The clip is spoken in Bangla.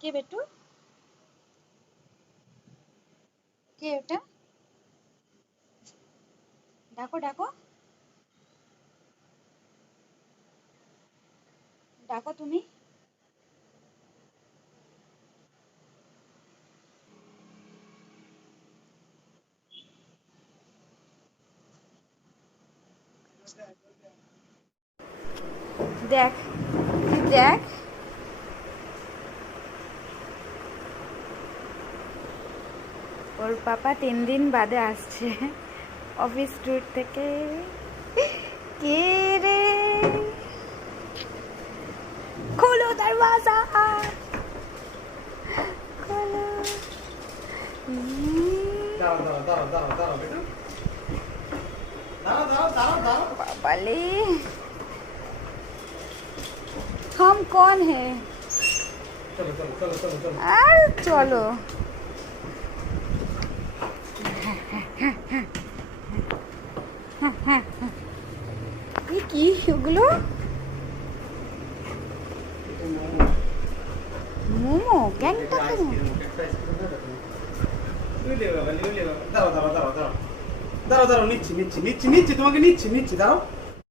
কে বেটু কে ওটা ডাকো ডাকো। ডাকো তুমি। দেখ দেখ। ওর পাপা তিন দিন বাদে আসছে। অফিস ট্যুর থেকে। কে রে? খোলো দরওয়াজা। খোলো। দাঁড়াও দাঁড়াও দাঁড়াও দাঁড়াও দাঁড়াও বেটু। দাঁড়াও দাঁড়াও দাঁড়াও আর চলো এ কি? ওগুলো? মোমো? গ্যাংটা দাঁড়াও দাঁড়াও দাঁড়াও। দাঁড়াও দাঁড়াও, নিচ্ছি নিচ্ছি নিচ্ছি নিচ্ছি, তোমাকে নিচ্ছি নিচ্ছি, দাঁড়াও।